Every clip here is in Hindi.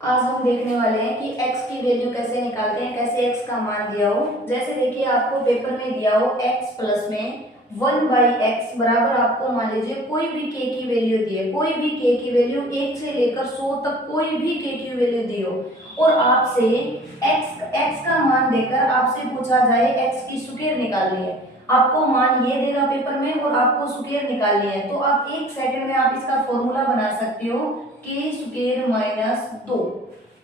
आज हम देखने वाले हैं कि x की वैल्यू कैसे निकालते हैं, कैसे x का मान दिया हो। जैसे देखिए आपको पेपर में दिया हो x प्लस में 1/x बराबर आपको मान लीजिए कोई भी k की वैल्यू दी है, कोई भी k की वैल्यू 1 से लेकर 100 तक कोई भी k की वैल्यू दी हो और आपसे x का मान देकर आपसे पूछा जाए x की स्क्वायर निकालनी है। आपको मान ये देगा पेपर में और आपको स्क्वायर निकालनी है, तो आप 1 सेकंड में आप इसका फॉर्मूला बना सकते हो के स्क्वायर माइनस 2,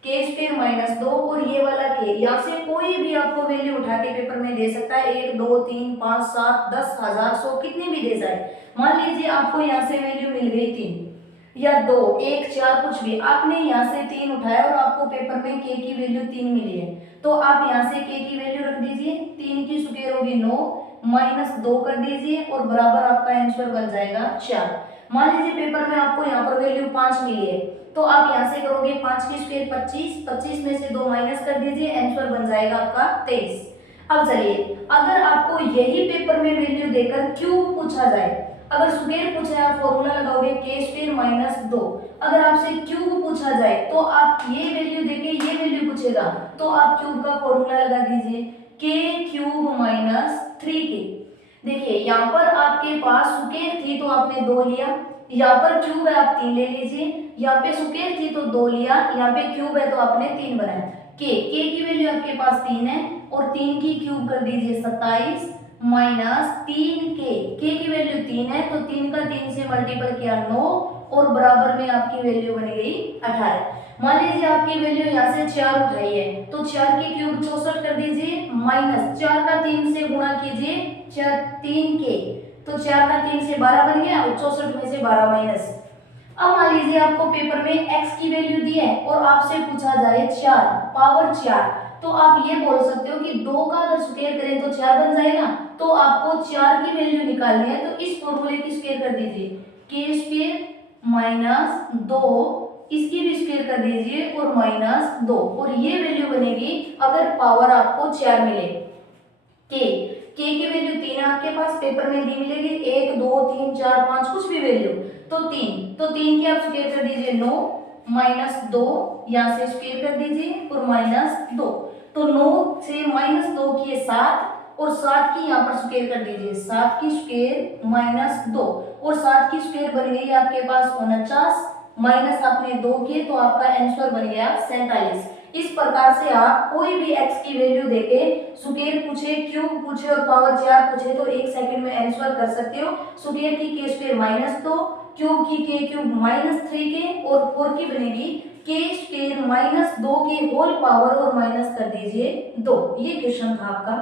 के स्क्वायर माइनस 2 और ये वाला के, यहाँ से कोई भी आपको वैल्यू उठा के पेपर में दे सकता है, 1 2 3 5 7 10 1000 100 कितनी भी दे जाए। मान लीजिए आपको यहाँ से वैल्यू मिल गई 3 या 2 1 4 कुछ भी, आपने यहाँ से 3 उठाया और आपको पेपर में के की वैल्यू 3 मिली है, तो आप यहाँ से के की वैल्यू रख दीजिए, 3 की स्क्वायर होगी 9 माइनस 2 कर दीजिए और बराबर आपका आंसर बन जाएगा 4। मान लीजिए पेपर में आपको यहाँ पर वैल्यू 5 मिली है, तो आप यहाँ से करोगे 5 की स्क्वायर 25, 25 में से 2 माइनस कर दीजिए, आंसर बन जाएगा आपका 23। अब चलिए अगर आपको यही पेपर में वैल्यू देकर क्यूब पूछा जाए, अगर स्क्वायर पूछा है आप फॉर्मूला लगाओगे के स्क्वायर माइनस 2, अगर आपसे क्यूब पूछा जाए तो आप ये वैल्यू देके ये वैल्यू पूछेगा तो आप क्यूब का फॉर्मूला लगा दीजिए के क्यूब माइनस 3k। देखिए यहाँ पर आपके पास स्क्वायर थी तो आपने 2 लिया, यहाँ पर क्यूब है आप 3 ले लीजिए, यहाँ पे स्क्वायर थी तो 2 लिया, यहाँ पे क्यूब है तो आपने 3 बनाया। के की वैल्यू आपके पास 3 है और 3 की क्यूब कर दीजिए 27 माइनस 3k, के की वैल्यू 3 है तो 3 का 3 से मल्टीपल किया 9 और बराबर में आपकी वैल्यू बन गई 18। मान लीजिए आपकी वैल्यू यहाँ से 4 उठाई है तो 4 की क्यूब 64 कर दीजिए माइनस 4 का 3 से गुणा कीजिए 3k, तो 4 का 3 से 12 बन गया और 64 में से 12 माइनस। अब मान लीजिए आपको पेपर में x की वैल्यू दी है और आपसे पूछा जाए 4 पावर 4, तो आप ये बोल सकते हो कि 2 का अगर स्क्वायर करें तो 4 बन जाएगा, तो आपको 4 की वैल्यू निकालनी है, तो इस फॉर्मूले की स्क्वायर कर दीजिए के स्क्वायर माइनस 2, इसकी भी स्क्वायर कर दीजिए और माइनस 2 और ये वैल्यू बनेगी अगर पावर आपको 4 मिले। के की वैल्यू 3 आपके पास पेपर में दी मिलेगी, 1 2 3 4 5 कुछ भी वैल्यू, तो 3 की आप स्क्वायर कर दीजिए 9 माइनस 2, यहाँ से स्क्वायर कर दीजिए और माइनस 2, तो 9 से माइनस 2 किए 7 और 7 की यहाँ पर स्क्वायर कर दीजिए, 7 की स्क्वायर माइनस 2 और 7 की स्क्वायर बन गई आपके पास 49 माइनस आपने 2 किए तो आपका आंसर बन गया 47। इस प्रकार से आप कोई भी x की वैल्यू देके स्क्वायर पूछे, क्यूब पूछे और पावर 4 पूछे तो 1 सेकंड में आंसर कर सकते हो। स्क्वायर की के स्क्वायर माइनस 2, क्यूब की के क्यूब माइनस 3k और 4 की बनेगी के स्क्वायर माइनस 2 के होल पावर और माइनस कर दीजिए 2। ये क्वेश्चन था आपका।